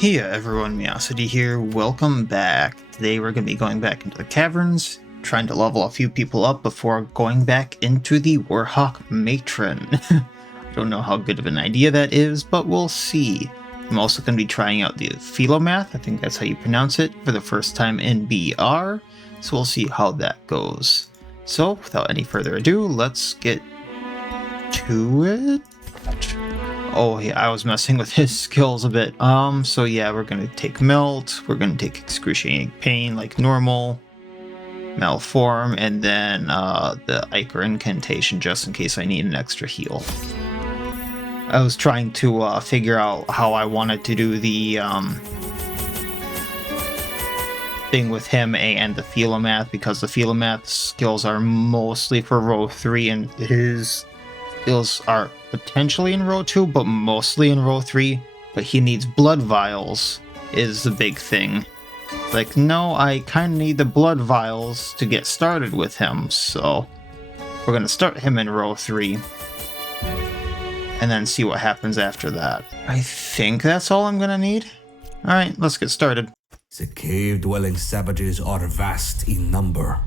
Hey everyone, Miacidae here, welcome back. Today we're going to be going back into the Caverns, trying to level a few people up before going back into the Warhawk Matron. I don't know how good of an idea that is, but we'll see. I'm also going to be trying out the Philomath, I think that's how you pronounce it, for the first time in BR, so we'll see how that goes. So, without any further ado, let's get to it. Oh yeah, I was messing with his skills a bit. So yeah, we're gonna take Melt, we're gonna take Excruciating Pain like normal, Malform, and then the Ichor Incantation just in case I need an extra heal. I was trying to figure out how I wanted to do the thing with him and the Philomath, because the Philomath skills are mostly for row 3 and his skills are potentially in row 2, but mostly in row 3. But he needs blood vials is the big thing. Like, no, I kind of need the blood vials to get started with him, so we're going to start him in row 3. And then see what happens after that. I think that's all I'm going to need. Alright, let's get started. The cave-dwelling savages are vast in number.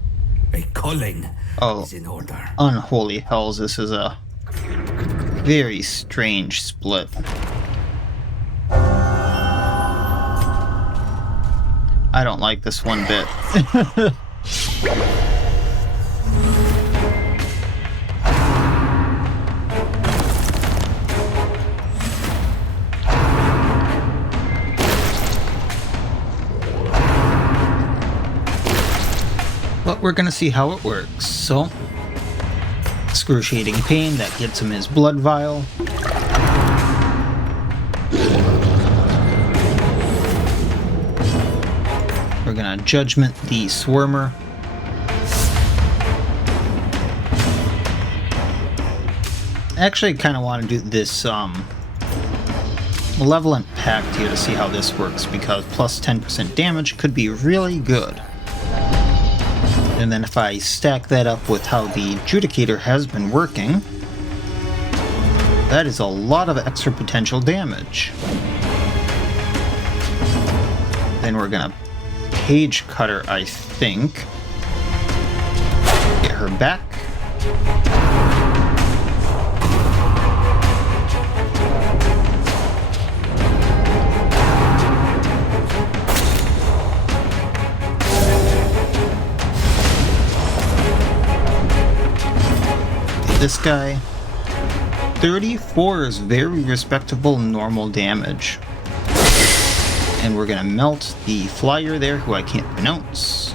A culling is in order. Unholy hells, this is a very strange split. I don't like this one bit. But we're gonna see how it works, so Excruciating Pain, that gets him his blood vial. We're gonna Judgment the Swarmer. Actually, I kind of want to do this Malevolent Pact here to see how this works, because plus 10% damage could be really good. And then if I stack that up with how the Judicator has been working, that is a lot of extra potential damage. Then we're gonna Page Cutter, I think. Get her back. This guy, 34 is very respectable normal damage. And we're gonna melt the flyer there, who I can't pronounce.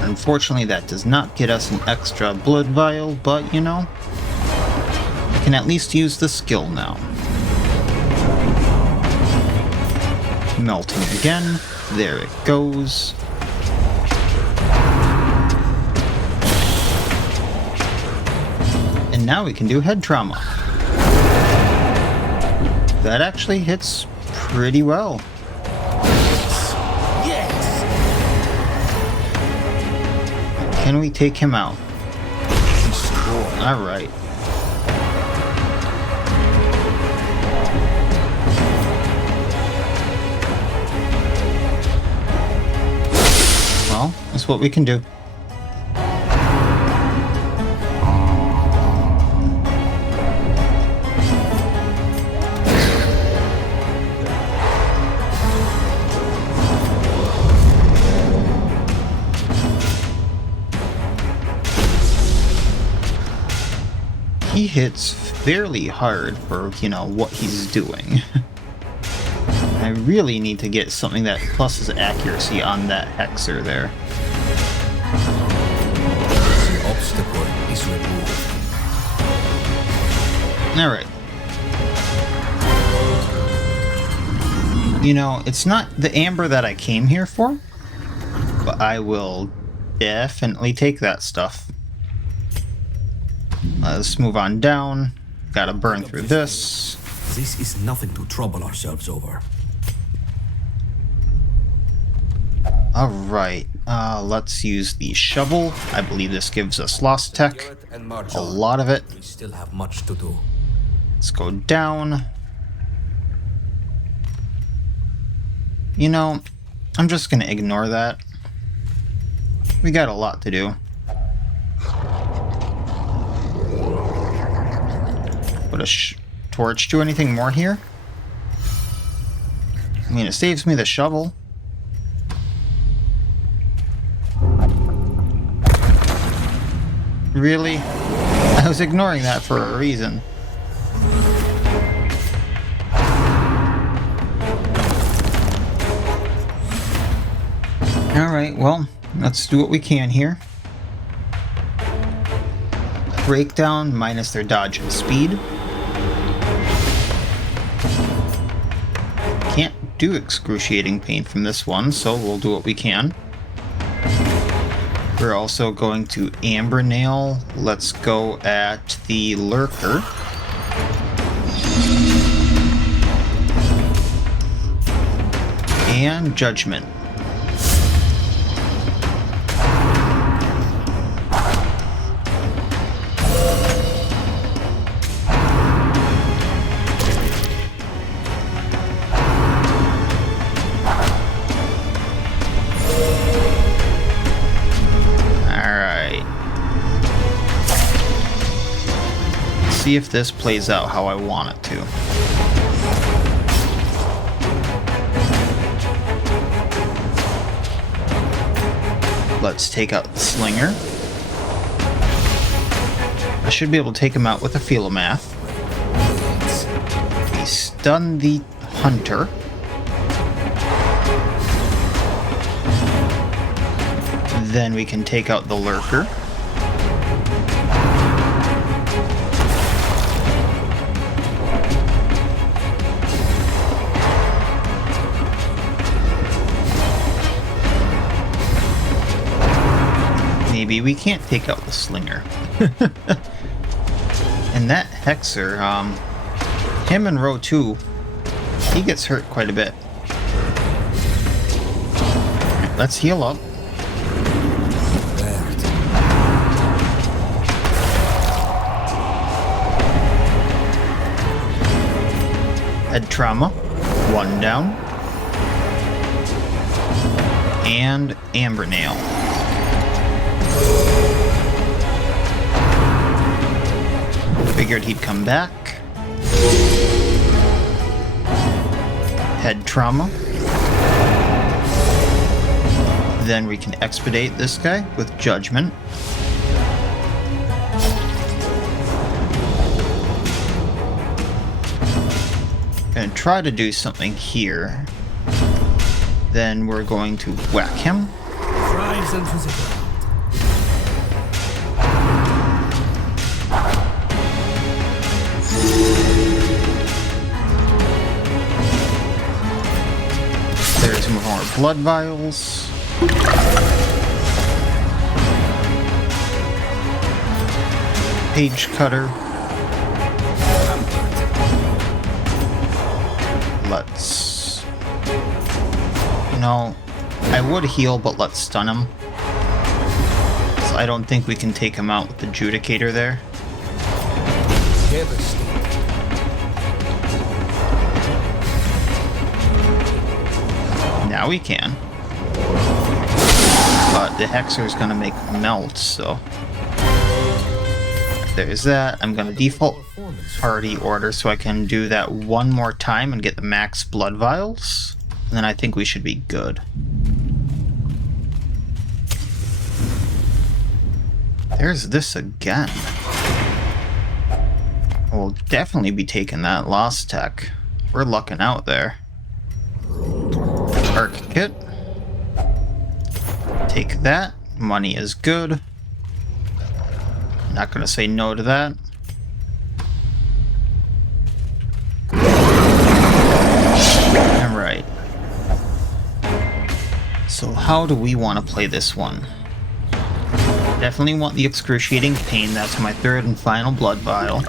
Unfortunately, that does not get us an extra blood vial, but you know, I can at least use the skill now. Melting again, there it goes. And now we can do head trauma. That actually hits pretty well. Yes. Can we take him out? Alright. Well, that's what we can do. He hits fairly hard for, you know, what he's doing. I really need to get something that pluses accuracy on that Hexer there. The obstacle is removed. Alright. You know, it's not the amber that I came here for, but I will definitely take that stuff. Let's move on down. Gotta burn through this. This is nothing to trouble ourselves over. Alright, let's use the shovel. I believe this gives us lost tech. A lot of it. We still have much to do. Let's go down. You know, I'm just gonna ignore that. We got a lot to do. Would a torch do anything more here? I mean, it saves me the shovel. Really? I was ignoring that for a reason. Alright, well, let's do what we can here. Breakdown minus their dodge and speed. Can't do excruciating pain from this one, so we'll do what we can. We're also going to Amber Nail. Let's go at the Lurker. And Judgment. See if this plays out how I want it to. Let's take out the Slinger. I should be able to take him out with a Philomath. We stun the Hunter. Then we can take out the Lurker. Maybe we can't take out the Slinger. And that Hexer, him in row 2, he gets hurt quite a bit. Let's heal up. Head trauma, 1 down. And Amber Nail. Figured he'd come back. Head trauma. Then we can expedite this guy with Judgment. Gonna try to do something here. Then we're going to whack him. There's more blood vials. Page cutter. Let's... No, I would heal, but let's stun him. So I don't think we can take him out with the Judicator there. Now we can. But the Hexer is going to make melt, so... There's that. I'm going to default party order so I can do that one more time and get the max blood vials. And then I think we should be good. There's this again. We'll definitely be taking that lost tech. We're lucking out there. Arc kit. Take that. Money is good. Not gonna say no to that. Alright. So how do we want to play this one? Definitely want the excruciating pain. That's my third and final blood vial.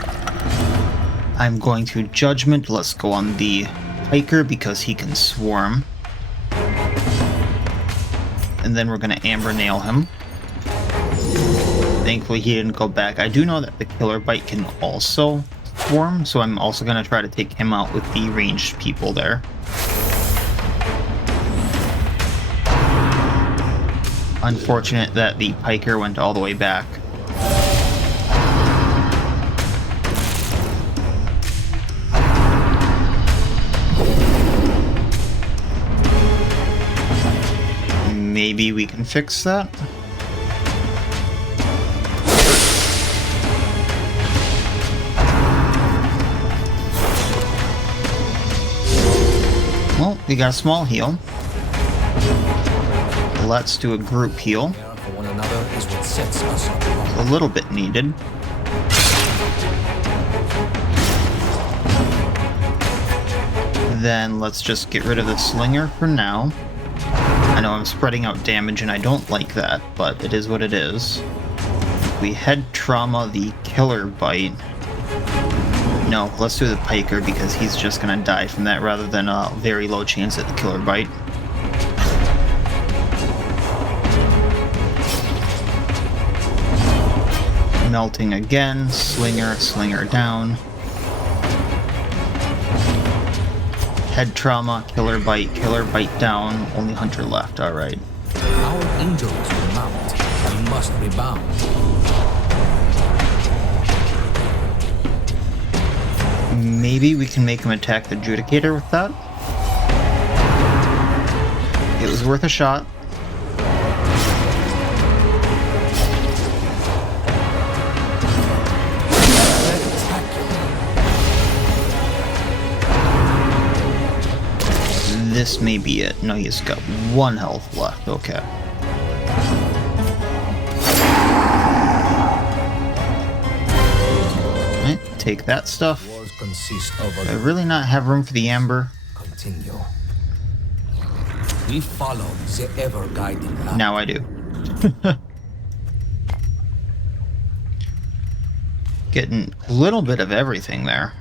I'm going to Judgment. Let's go on the Hiker because he can swarm. And then we're going to Amber Nail him. Thankfully he didn't go back. I do know that the Killer Bite can also swarm, so I'm also going to try to take him out with the ranged people there. Unfortunate that the piker went all the way back. Maybe we can fix that. Well, we got a small heal. Let's do a group heal. A little bit needed. Then let's just get rid of the slinger for now. I know I'm spreading out damage and I don't like that, but it is what it is. We head trauma the killer bite. No, let's do the piker because he's just gonna die from that rather than a very low chance at the killer bite. Melting again, slinger down. Head trauma, killer bite down, only hunter left, alright. Our injuries will mount. We must be bound. Maybe we can make him attack the Judicator with that. It was worth a shot. This may be it. No, he's got 1 health left. Okay. Right, take that stuff. I really not have room for the amber. Continue. We follow the ever-guiding light. Now I do. Getting a little bit of everything there.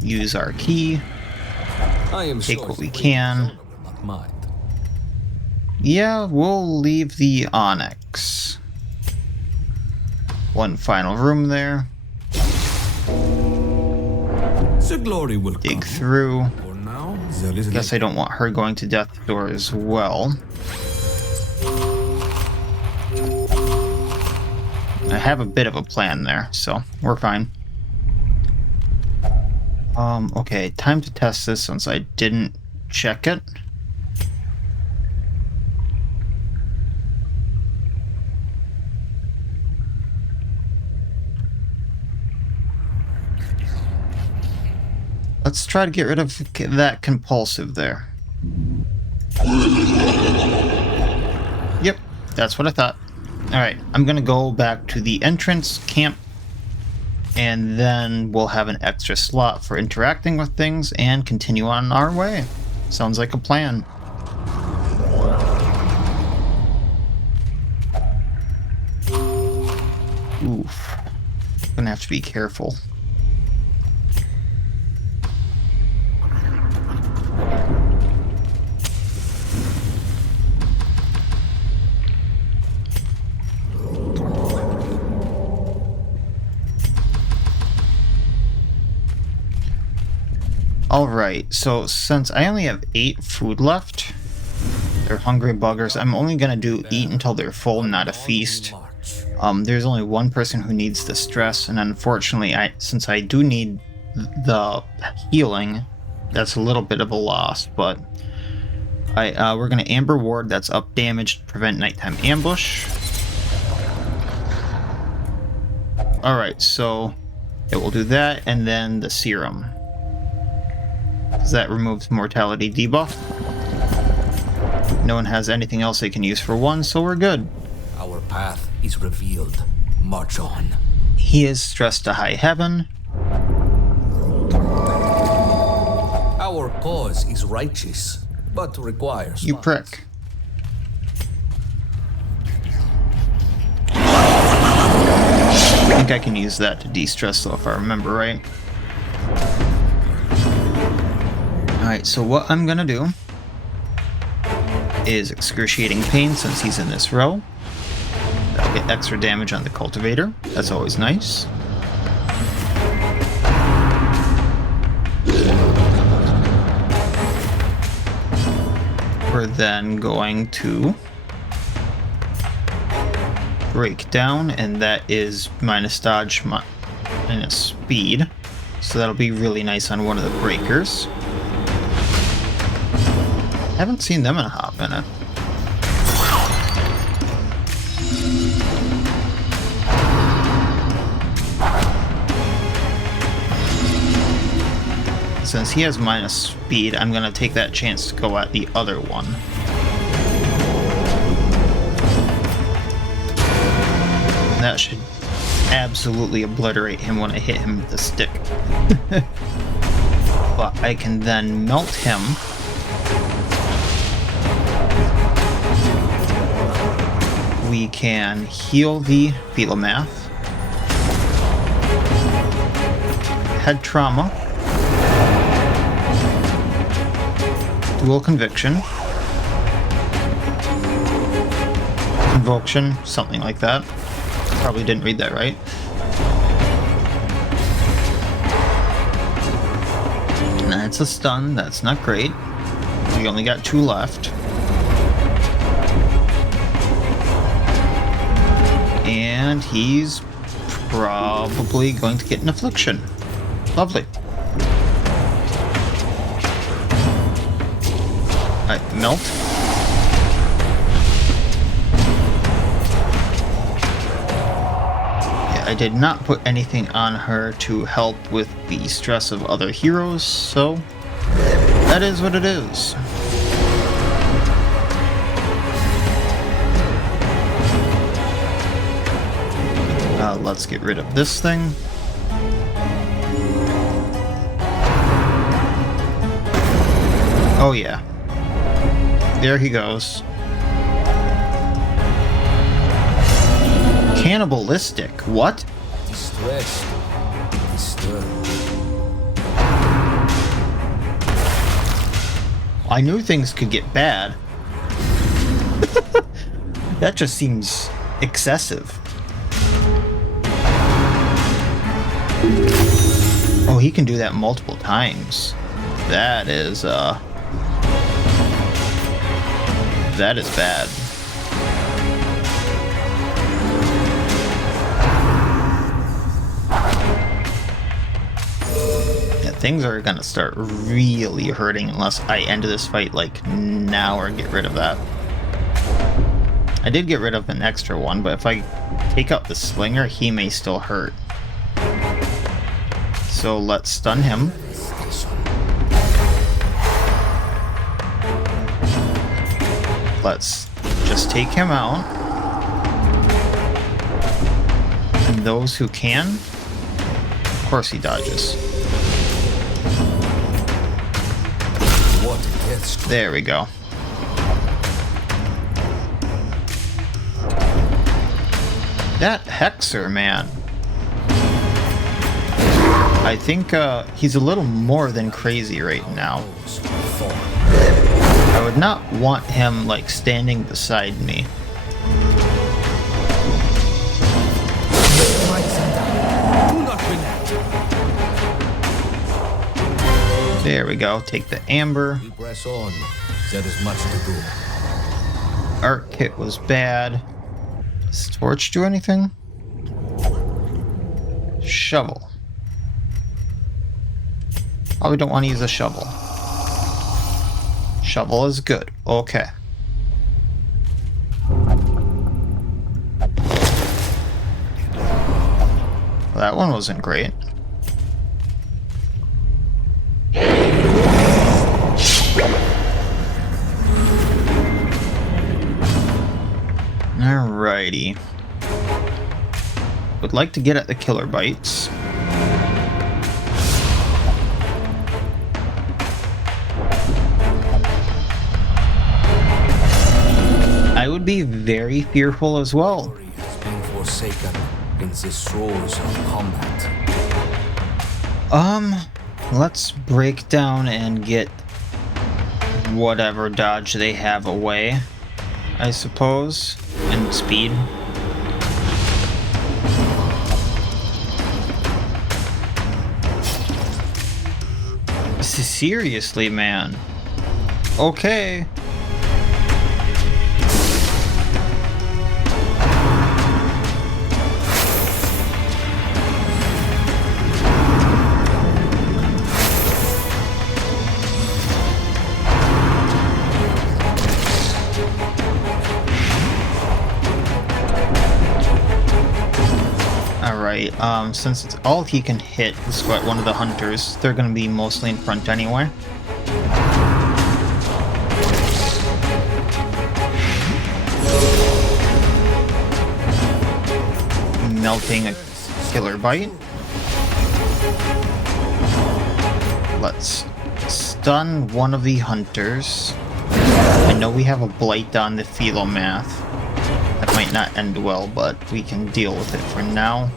Use our key. Take what we can. Yeah, we'll leave the onyx. 1 final room there. The glory will dig through. Guess I don't want her going to death's door as well. I have a bit of a plan there, so we're fine. Okay, time to test this since I didn't check it. Let's try to get rid of that compulsive there. Yep, that's what I thought. Alright, I'm gonna go back to the entrance camp, and then we'll have an extra slot for interacting with things and continue on our way. Sounds like a plan. Oof. Gonna have to be careful. Alright, so since I only have 8 food left, they're hungry buggers, I'm only gonna do eat until they're full, not a feast. There's only 1 person who needs the stress, and unfortunately, since I do need the healing, that's a little bit of a loss, but we're gonna Amber Ward, that's up damage to prevent nighttime ambush. Alright, so it will do that, and then the serum. That removes mortality debuff. No one has anything else they can use for 1, so we're good. Our path is revealed. March on. He is stressed to high heaven. Our cause is righteous, but requires you prick. I think I can use that to de-stress though, if I remember right. Alright, so what I'm gonna do is excruciating pain since he's in this row. Get extra damage on the cultivator. That's always nice. We're then going to break down, and that is minus dodge, minus speed. So that'll be really nice on one of the breakers. Haven't seen them in a hot minute. Since he has minus speed, I'm gonna take that chance to go at the other one. That should absolutely obliterate him when I hit him with the stick. But I can then melt him. We can heal the Philomath. Head trauma. Dual conviction. Convocation, something like that. Probably didn't read that right. That's a stun, that's not great. We only got 2 left. And he's probably going to get an affliction. Lovely. Alright, melt. Yeah, I did not put anything on her to help with the stress of other heroes, so that is what it is. Let's get rid of this thing. Oh yeah. There he goes. Cannibalistic. What? Distressed. Disturbed. I knew things could get bad. That just seems excessive. Oh, he can do that multiple times. That is bad. Yeah, things are gonna start really hurting unless I end this fight like now or get rid of that. I did get rid of an extra one, but if I take out the slinger, he may still hurt. So let's stun him. Let's just take him out. And those who can, of course he dodges. There we go. That Hexer, man. I think he's a little more than crazy right now. I would not want him, like, standing beside me. There we go. Take the amber. We press on. There is much to do. Art kit was bad. Does torch do anything? Shovel. Probably don't want to use a shovel. Shovel is good. Okay. Well, that one wasn't great. Alrighty. Would like to get at the killer bites. I would be very fearful as well. Has been forsaken in the throes of combat. Let's break down and get whatever dodge they have away, I suppose, and speed. Seriously, man. Okay. Alright, since it's all he can hit is one of the hunters, they're gonna be mostly in front anyway. Melting a killer bite. Let's stun one of the hunters. I know we have a blight on the Philomath. That might not end well, but we can deal with it for now.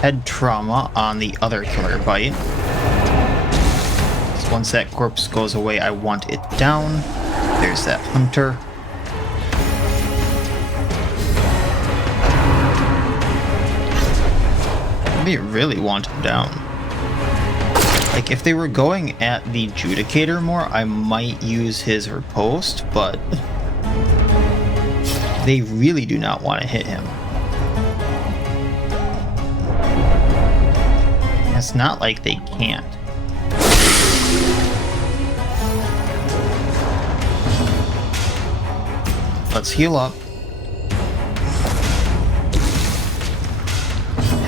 Head trauma on the other killer bite. So once that corpse goes away, I want it down. There's that hunter. They really want him down. Like, if they were going at the Judicator more, I might use his riposte, but they really do not want to hit him. It's not like they can't. Let's heal up.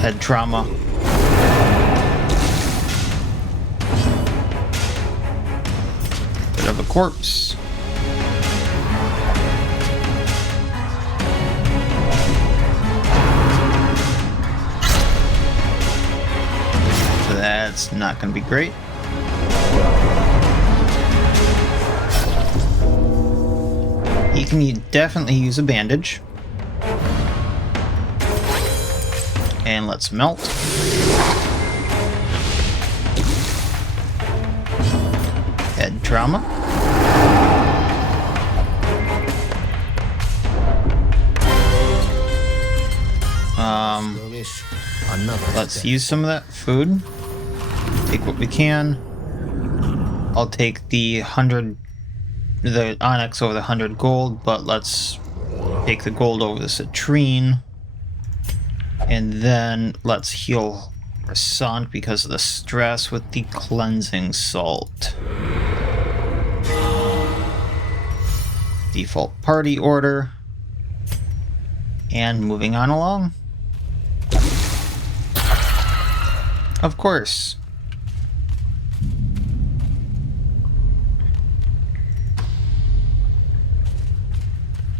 Head trauma. Bit of a corpse. That's not going to be great. You can definitely use a bandage. And let's melt. Head trauma. Let's use some of that food. Take what we can. I'll take the onyx over the 100 gold, but let's take the gold over the citrine. And then let's heal Rasant because of the stress with the cleansing salt. Default party order. And moving on along. Of course.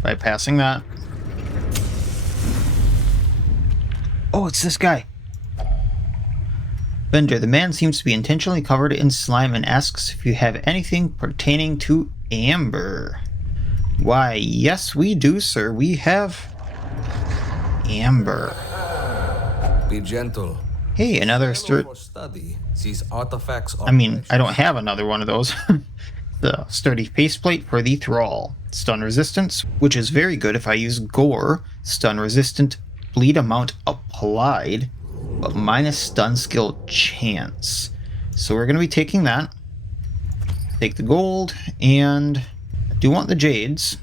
Bypassing that. Oh, it's this guy. Bender, the man seems to be intentionally covered in slime and asks if you have anything pertaining to amber. Why, yes we do, sir. We have amber. Be gentle. Hey, another study. These artifacts are I don't have another one of those. The sturdy faceplate for the thrall. Stun resistance, which is very good if I use gore. Stun resistant, bleed amount applied, but minus stun skill chance. So we're going to be taking that. Take the gold, and I do want the jades.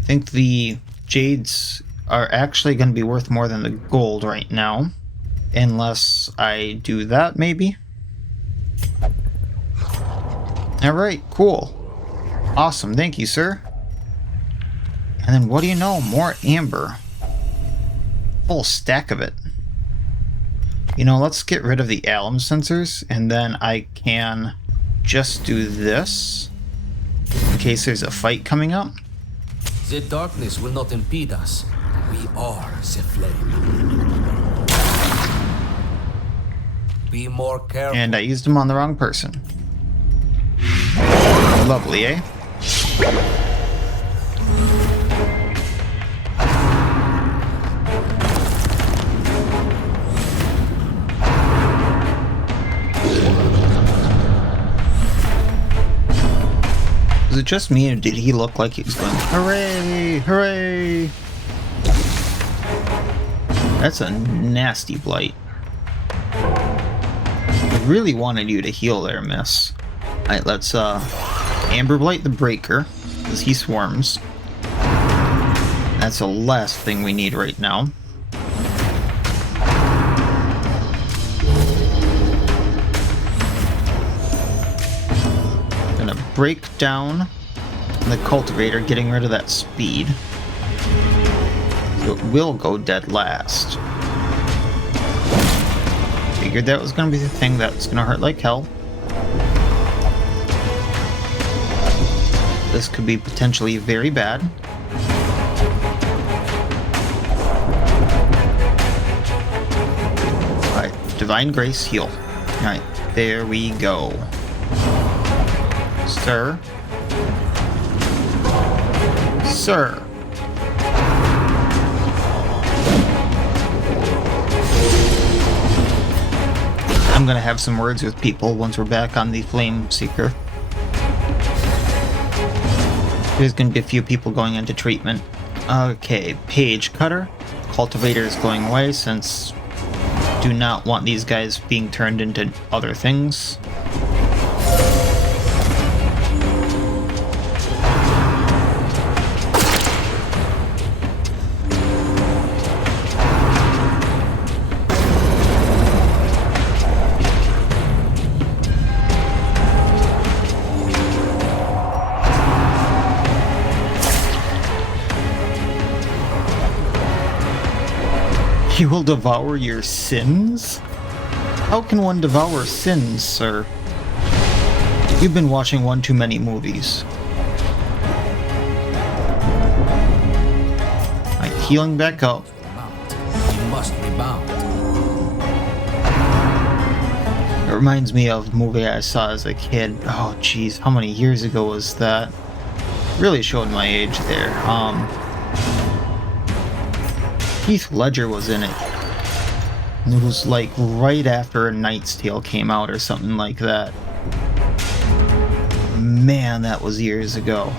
I think the jades are actually going to be worth more than the gold right now. Unless I do that, maybe. Alright, cool. Awesome, thank you, sir. And then what do you know? More amber. Full stack of it. You know, let's get rid of the alum sensors, and then I can just do this in case there's a fight coming up. The darkness will not impede us. We are the flame. Be more careful. And I used them on the wrong person. Lovely, eh? it just me, or did he look like he was going, hooray, hooray? That's a nasty blight. I really wanted you to heal there, miss. Alright, let's Amber Blight the Breaker, because he swarms. That's the last thing we need right now. Gonna break down the cultivator, getting rid of that speed. So it will go dead last. Figured that was gonna be the thing that's gonna hurt like hell. This could be potentially very bad. Alright, Divine Grace, heal. Alright, there we go. Sir. Sir. I'm gonna have some words with people once we're back on the Flame Seeker. There's gonna be a few people going into treatment. Okay, Page Cutter. Cultivator is going away since do not want these guys being turned into other things. He will devour your sins? How can one devour sins, sir? You've been watching one too many movies. Alright, healing back up. You must be bound. It reminds me of a movie I saw as a kid. Oh jeez, how many years ago was that? Really showed my age there. Heath Ledger was in it. It was like right after A Knight's Tale came out or something like that. Man, that was years ago.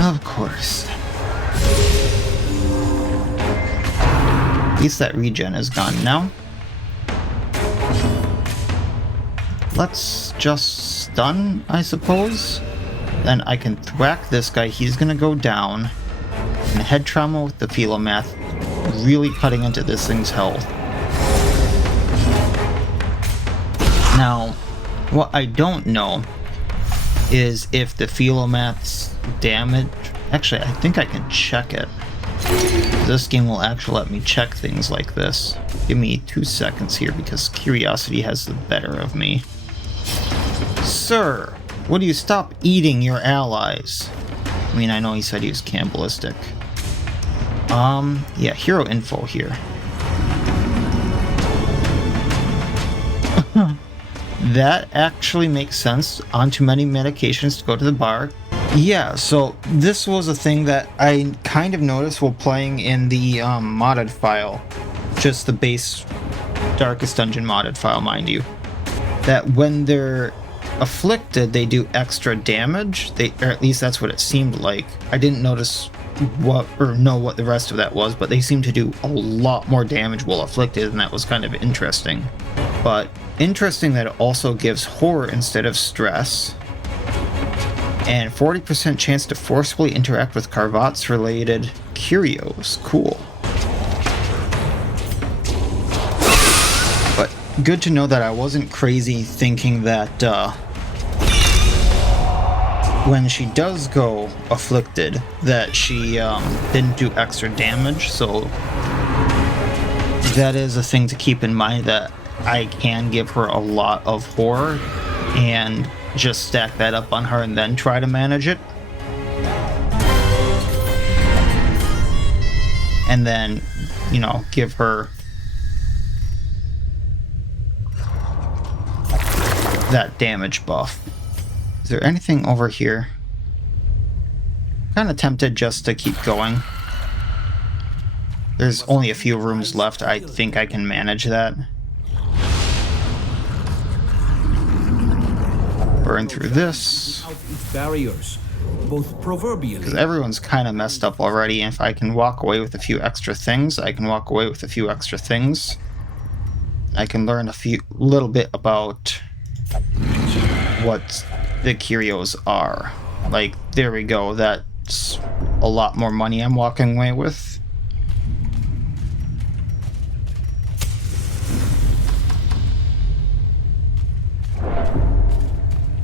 Of course. At least that regen is gone now. Let's just stun, I suppose. Then I can thwack this guy. He's gonna go down. And head trauma with the Philomath, really cutting into this thing's health. Now, what I don't know is if the Philomath's damage... Actually, I think I can check it. This game will actually let me check things like this. Give me 2 seconds here because curiosity has the better of me. Sir, would you stop eating your allies? I mean, I know he said he was cannibalistic. Yeah, hero info here. That actually makes sense. On too many medications to go to the bar. Yeah, so this was a thing that I kind of noticed while playing in the modded file. Just the base Darkest Dungeon modded file, mind you. That when they're afflicted, they do extra damage. Or at least that's what it seemed like. I didn't notice know what the rest of that was, but they seem to do a lot more damage while afflicted, and that was kind of interesting. But interesting that it also gives horror instead of stress. And 40% chance to forcibly interact with Carvots related curios. Cool. But good to know that I wasn't crazy thinking that when she does go afflicted, that she didn't do extra damage. So that is a thing to keep in mind, that I can give her a lot of horror and just stack that up on her and then try to manage it. And then, you know, give her that damage buff. Is there anything over here? kind of tempted just to keep going. There's only a few rooms left. I think I can manage that. Burn through this. Barriers, both proverbially. Because everyone's kind of messed up already. And if I can walk away with a few extra things, I can walk away with a few extra things. I can learn little bit about what the curios are. Like, there we go. That's a lot more money I'm walking away with.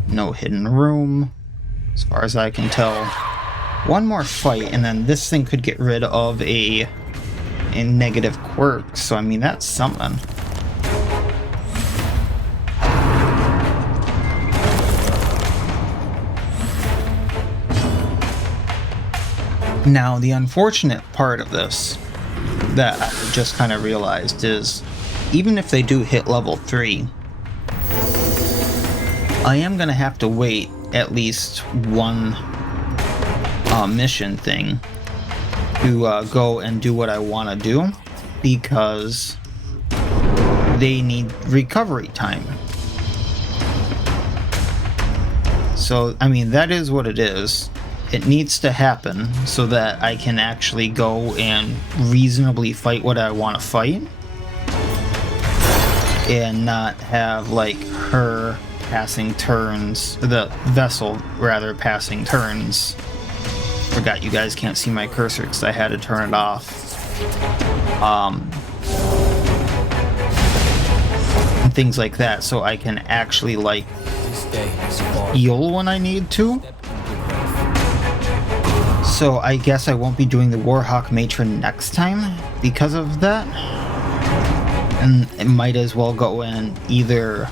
No hidden room, as far as I can tell. One more fight, and then this thing could get rid of a negative quirk. So, I mean, that's something. Now, the unfortunate part of this that I just kind of realized is, even if they do hit level 3, I am going to have to wait at least one mission thing to go and do what I want to do, because they need recovery time. So, I mean, that is what it is. It needs to happen so that I can actually go and reasonably fight what I want to fight, and not have, like, her passing turns, the Vestal rather passing turns. Forgot you guys can't see my cursor because I had to turn it off. And things like that, so I can actually, like, heal when I need to. So I guess I won't be doing the Warhawk Matron next time because of that. And it might as well go in either...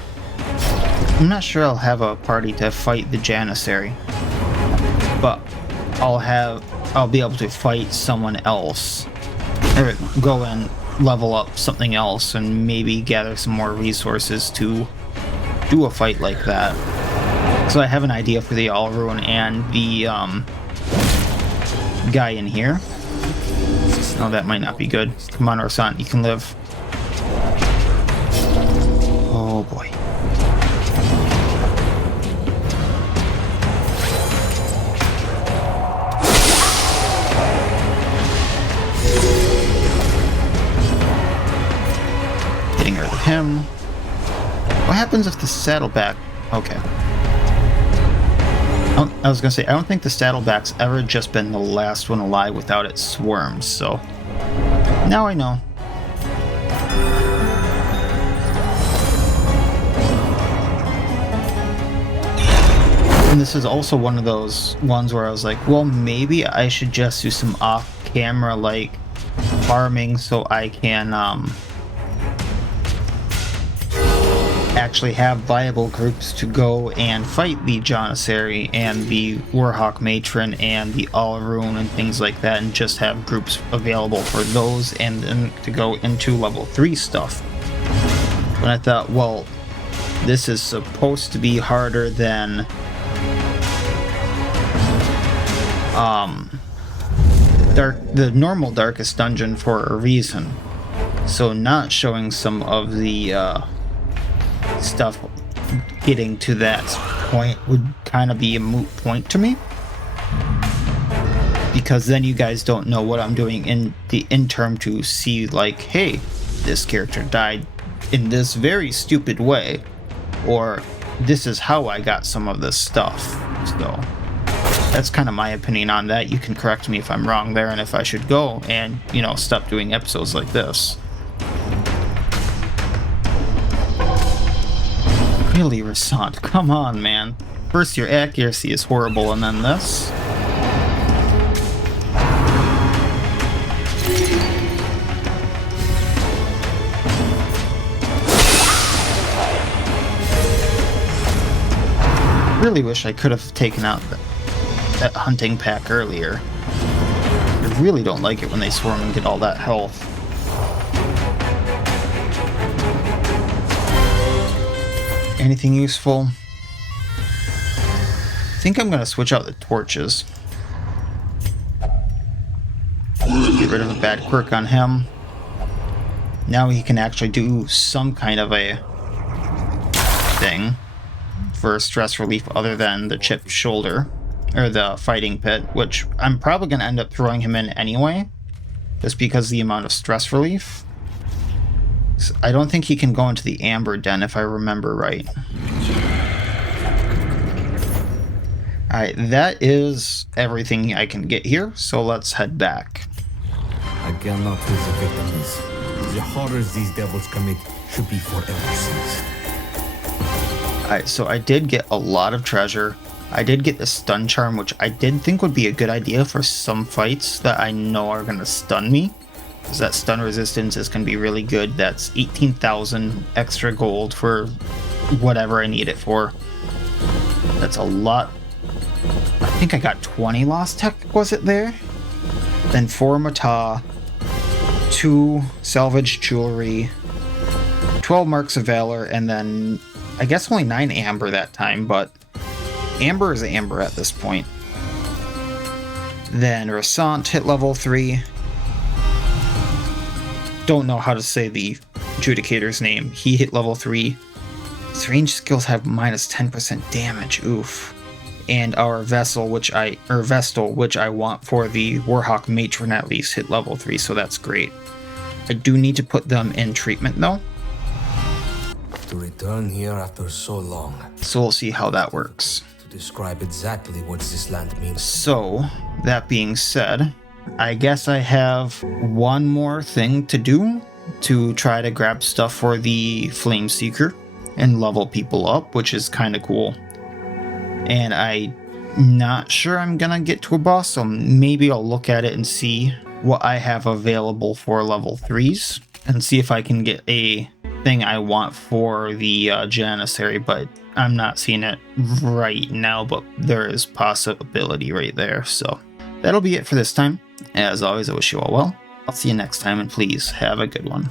I'm not sure I'll have a party to fight the Janissary, but I'll be able to fight someone else, or go and level up something else and maybe gather some more resources to do a fight like that. So I have an idea for the All-Ruin and the guy in here. Oh, that might not be good. Come on, Orsant, you can live. Oh boy. Getting rid of him. What happens if the saddleback... Okay. I was gonna say, I don't think the saddleback's ever just been the last one alive without its swarms, so... Now I know. And this is also one of those ones where I was like, well, maybe I should just do some off-camera, like, farming so I can, actually have viable groups to go and fight the Janissary and the Warhawk Matron and the All-Ruin and things like that, and just have groups available for those, and then to go into level 3 stuff. But I thought, well, this is supposed to be harder than the normal Darkest Dungeon for a reason. So not showing some of the stuff getting to that point would kind of be a moot point to me, because then you guys don't know what I'm doing in the interim to see, like, hey, this character died in this very stupid way, or this is how I got some of this stuff. So that's kind of my opinion on that. You can correct me if I'm wrong there, and if I should go and, you know, stop doing episodes like this. Really, Rasant, come on, man. First your accuracy is horrible, and then this. Really wish I could have taken out that hunting pack earlier. I really don't like it when they swarm and get all that health. Anything useful? I think I'm gonna switch out the torches. Get rid of a bad quirk on him. Now he can actually do some kind of a thing for stress relief other than the chipped shoulder, or the fighting pit, which I'm probably going to end up throwing him in anyway, just because of the amount of stress relief. So I don't think he can go into the amber den if I remember right. Alright, that is everything I can get here, so let's head back. I cannot lose the victims. The horrors these devils commit should be forever ceased. Alright, so I did get a lot of treasure. I did get the stun charm, which I did think would be a good idea for some fights that I know are going to stun me. Because that stun resistance is going to be really good. That's 18,000 extra gold for whatever I need it for. That's a lot. I think I got 20 Lost Tech, was it there? Then 4 Mata, 2 Salvage Jewelry, 12 Marks of Valor, and then I guess only 9 Amber that time, but Amber is Amber at this point. Then Rassant hit level 3. Don't know how to say the Judicator's name. He hit level 3. His range skills have minus 10% damage. Oof. And our Vestal, which I want for the Warhawk Matron at least, hit level 3, so that's great. I do need to put them in treatment though. To return here after so long. So we'll see how that works. To describe exactly what this land means. So, that being said, I guess I have one more thing to do to try to grab stuff for the Flame Seeker and level people up, which is kind of cool. And I'm not sure I'm gonna get to a boss, so maybe I'll look at it and see what I have available for level 3s and see if I can get a thing I want for the Janissary, but I'm not seeing it right now, but there is possibility right there. So that'll be it for this time. As always, I wish you all well. I'll see you next time, and please have a good one.